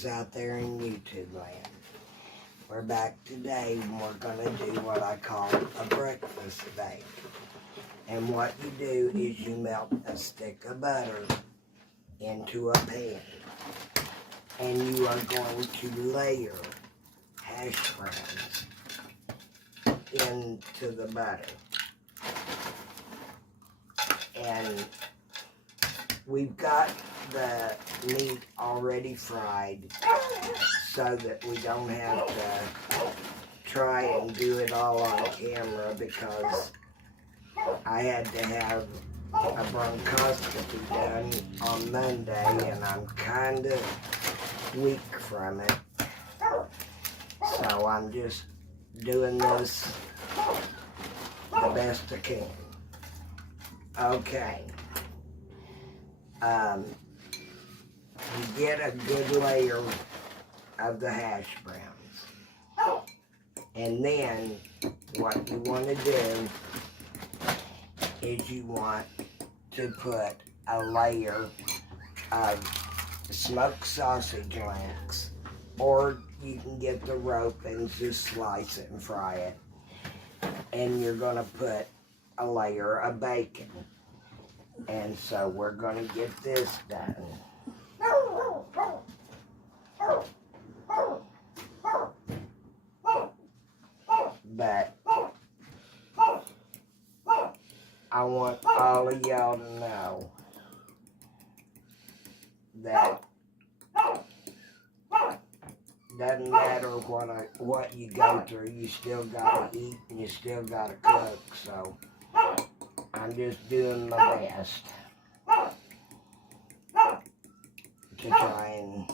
folks out there in YouTube land. We're back today and we're going to do what I call a breakfast bake. And what you do is you melt a stick of butter into a pan. And you are going to layer hash browns into the butter. And we've got the meat already fried so that we don't have to try and do it all on camera, because I had to have a bronchoscopy done on Monday and I'm kind of weak from it. So I'm just doing this the best I can. Okay. You get a good layer of the hash browns. And then what you want to do is you want to put a layer of smoked sausage links, or you can get the rope and just slice it and fry it. And you're going to put a layer of bacon. And so we're going to get this done. But I want all of y'all to know that doesn't matter what you go through, you still gotta eat and you still gotta cook. So I'm just doing my best to try and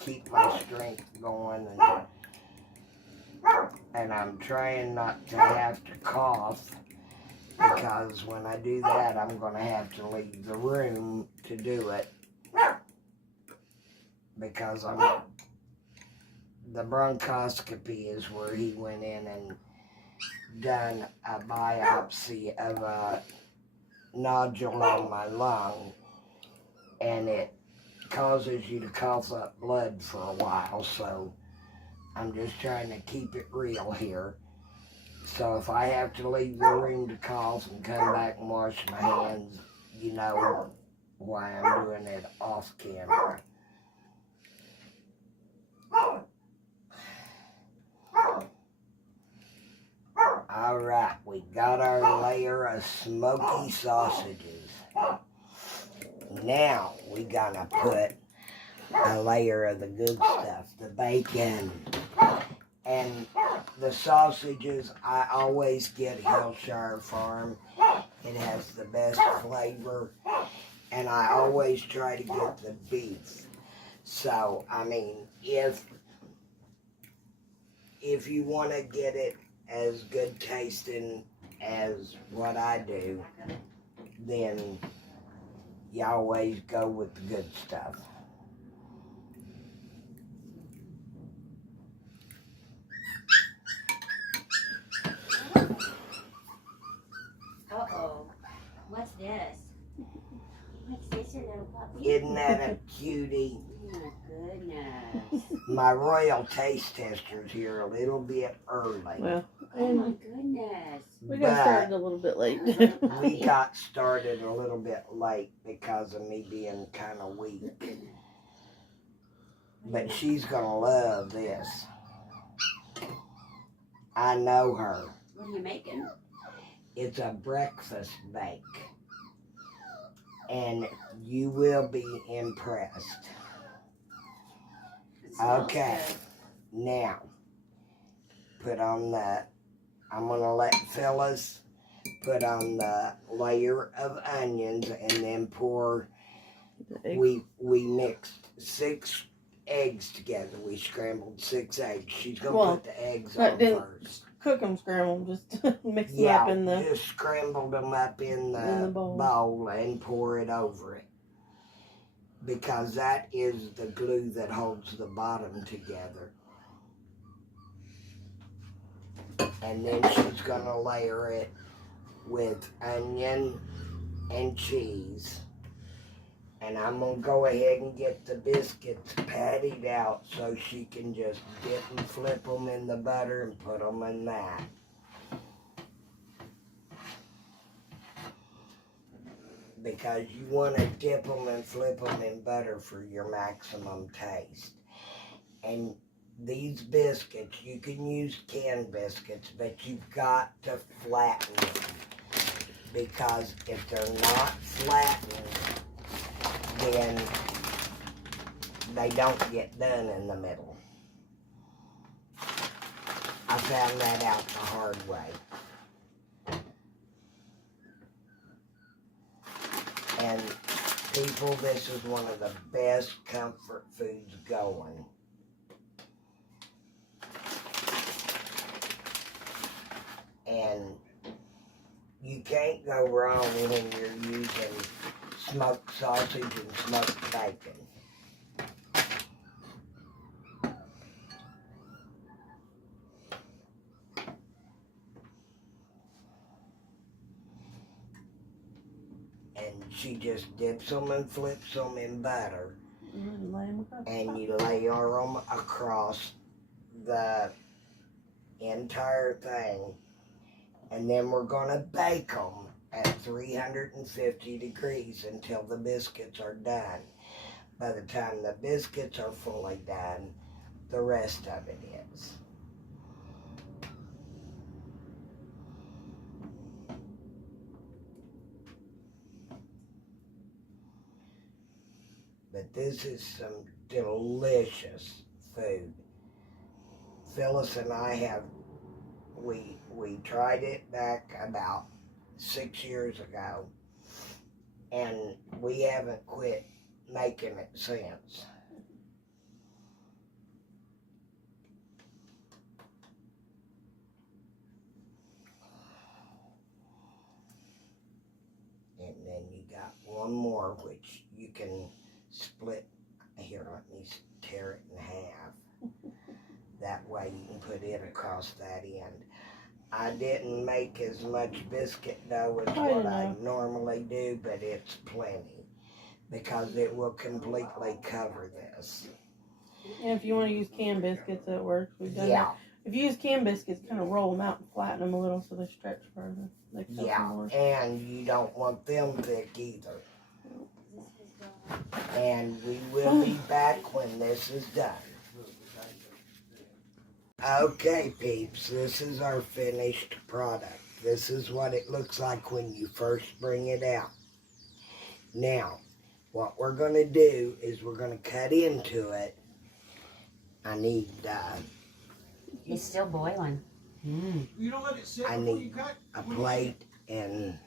keep my strength going, and I'm trying not to have to cough, because when I do that I'm going to have to leave the room to do it, because the bronchoscopy is where he went in and done a biopsy of a nodule on my lung, and it causes you to cough up blood for a while. So I'm just trying to keep it real here. So if I have to leave the room to cough and come back and wash my hands, you know why I'm doing it off camera. Alright, we got our layer of smoky sausages. Now we gotta put a layer of the good stuff, the bacon. And the sausages, I always get Hillshire Farm. It has the best flavor. And I always try to get the beef. So, I mean, if you want to get it as good tasting as what I do, then you always go with the good stuff. Uh-oh. What's this? What's this, your little puppy? Isn't that a cutie? Oh, my goodness. My royal taste tester's here a little bit early. Well, Oh, my goodness. we got started a little bit late. We got started a little bit late because of me being kind of weak. But she's going to love this. I know her. What are you making? It's a breakfast bake. And you will be impressed. It smells Okay. good. Now, put on I'm going to let Phyllis put on the layer of onions, and then pour, we mixed 6 eggs together. We scrambled 6 eggs. She's going to put the eggs on first. Cook them, scramble them, just mix them up in the... just scramble them up in the bowl and pour it over it. Because that is the glue that holds the bottom together. And then she's going to layer it with onion and cheese. And I'm gonna go ahead and get the biscuits patted out so she can just dip and flip them in the butter and put them in that. Because you want to dip them and flip them in butter for your maximum taste. And these biscuits, you can use canned biscuits, but you've got to flatten them. Because if they're not flattened, then they don't get done in the middle. I found that out the hard way. And people, this is one of the best comfort foods going. And you can't go wrong when you're using smoked sausage and smoked bacon. And she just dips them and flips them in butter. And you layer them across the entire thing. And then we're gonna bake them at 350 degrees until the biscuits are done. By the time the biscuits are fully done, the rest of it is. But this is some delicious food. Phyllis and I have, we tried it back about 6 years ago, and we haven't quit making it since. And then you got one more, which you can split. Here, let me tear it in half. That way you can put it across that end. I didn't make as much biscuit dough as what I normally do, but it's plenty because it will completely cover this. And if you want to use canned biscuits, that works. We've done that. If you use canned biscuits, kind of roll them out and flatten them a little so they stretch further. They more. And you don't want them thick either. And we will be back when this is done. Okay, peeps, this is our finished product. This is what it looks like when you first bring it out. Now, what we're going to do is we're going to cut into it. I need, It's still boiling. You don't let it sit I before need you cut? a plate and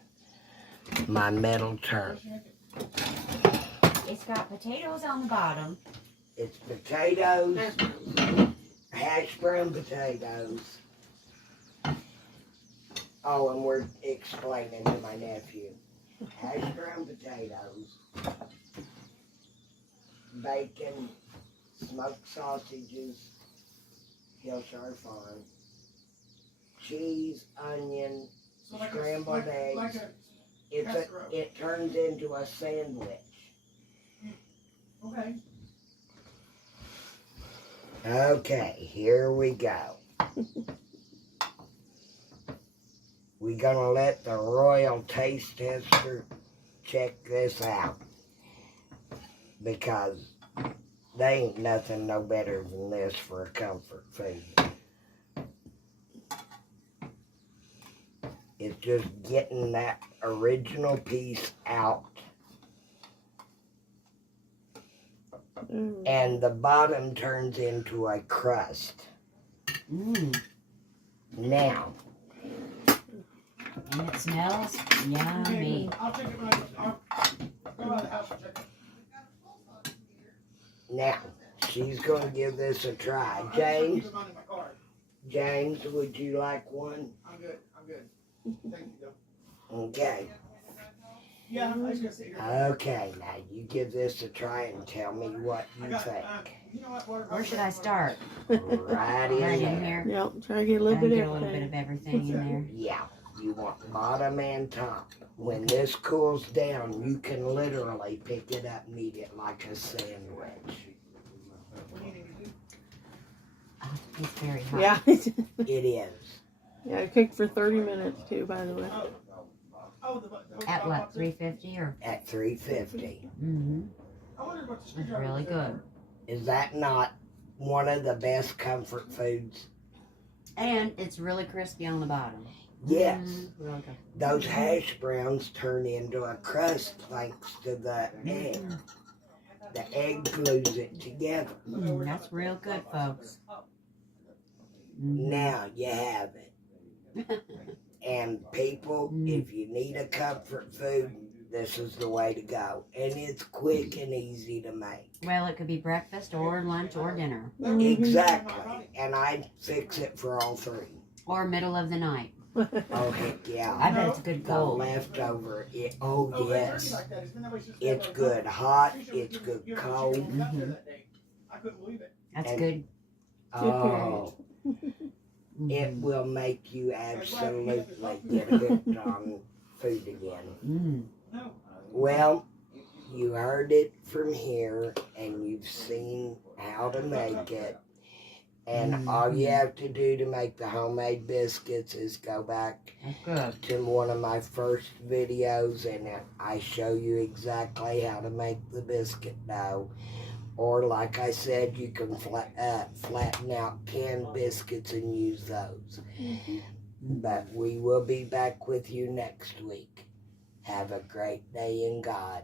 my metal turn. It's got potatoes on the bottom. It's potatoes, hash brown potatoes. Oh, and we're explaining to my nephew. Hash brown potatoes, bacon, smoked sausages, Hillshire Farm, cheese, onion, So like scrambled eggs. Like a, It turns into a sandwich. okay. Okay, here we go. We're gonna let the royal taste tester check this out, because they ain't nothing no better than this for a comfort food. It's just getting that original piece out. And the bottom turns into a crust. Now. And it smells yummy. I'll check it when I'll go out of the house and check it. Now, she's going to give this a try. James, would you like one? I'm good. Thank you, though. Okay. Yeah, I was gonna sit here. Okay, now you give this a try and tell me what you think. You know what, Where should I start? Right in Right in there. here. Yep, try to get a I little bit get of a little bit everything. of everything in there. Yeah, You want bottom and top. When this cools down, you can literally pick it up and eat it like a sandwich. Oh, it's very hot. Yeah. It is. Yeah, it cooked for 30 minutes too, by the way. At what, 350 or? At 350. Mm-hmm. It's really good. Is that not one of the best comfort foods? And it's really crispy on the bottom. Yes. Really good. Those hash browns turn into a crust thanks to the egg. The egg glues it together. That's real good, folks. Now you have it. And people, if you need a comfort food, this is the way to go. And it's quick and easy to make. Well, it could be breakfast or lunch or dinner. Exactly. And I fix it for all three. Or middle of the night. Oh, heck yeah. I bet it's good The cold. leftover, oh yes. It's good hot, it's good cold. That's And- good. Oh, it will make you absolutely get hooked on food again. Mm. Well, you heard it from here and you've seen how to make it. And all you have to do to make the homemade biscuits is go back That's good. to one of my first videos and I show you exactly how to make the biscuit dough. Or like I said, you can flatten out canned biscuits and use those. But we will be back with you next week. Have a great day in God.